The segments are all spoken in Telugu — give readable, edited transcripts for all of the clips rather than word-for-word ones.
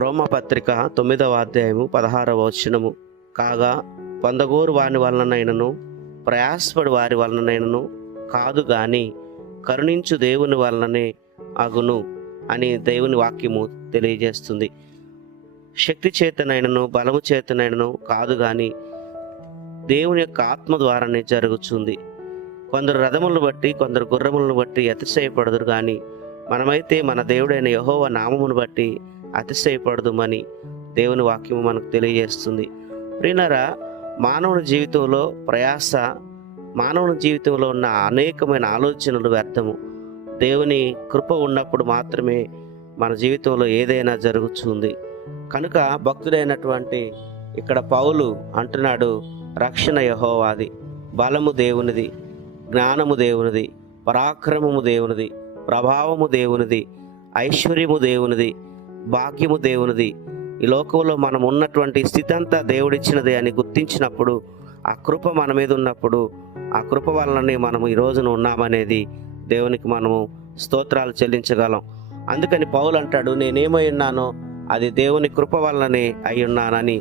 రోమపత్రిక 9వ అధ్యాయము 16వ వచనము. కాగా పొందగోరు వాని వలనైనను ప్రయాసపడి వారి వలనైనను కాదు గాని కరుణించు దేవుని వలననే అగును అని దేవుని వాక్యము తెలియజేస్తుంది. శక్తి చేతనైనను బలము చేతనైనను కాదు గాని దేవుని యొక్క ఆత్మ ద్వారానే జరుగుతుంది. కొందరు రథములను బట్టి కొందరు గుర్రములను బట్టి అతిశయపడదురు కానీ మనమైతే మన దేవుడైన యెహోవా నామమును బట్టి అతిశయపడదుమని దేవుని వాక్యము మనకు తెలియజేస్తుంది. ప్రియులారా, మానవుని జీవితంలో ప్రయాస, మానవుని జీవితంలో ఉన్న అనేకమైన ఆలోచనలు వ్యర్థము. దేవుని కృప ఉన్నప్పుడు మాత్రమే మన జీవితంలో ఏదైనా జరుగుతుంది. కనుక భక్తుడైనటువంటి ఇక్కడ పౌలు అంటున్నాడు, రక్షణ యెహోవాది, బలము దేవునిది, జ్ఞానము దేవునిది, పరాక్రమము దేవునిది, ప్రభావము దేవునిది, ఐశ్వర్యము దేవునిది, భాగ్యము దేవునిది. ఈ లోకంలో మనం ఉన్నటువంటి స్థితి అంతా దేవుడిచ్చినదే అని గుర్తించినప్పుడు, ఆ కృప మన మీద ఉన్నప్పుడు, ఆ కృప వలననే మనము ఈ రోజున ఉన్నామనేది దేవునికి మనము స్తోత్రాలు చెల్లించగలం. అందుకని పౌలు అంటాడు, నేనేమై ఉన్నానో అది దేవుని కృప వలననే అయి ఉన్నానని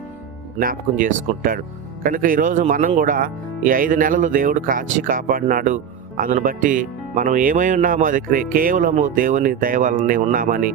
జ్ఞాపకం చేసుకుంటాడు. కనుక ఈరోజు మనం కూడా ఈ 5 నెలలు దేవుడు కాచి కాపాడినాడు. అందును బట్టి మనం ఏమై ఉన్నామో అది కేవలము దేవుని దయ వలనే ఉన్నామని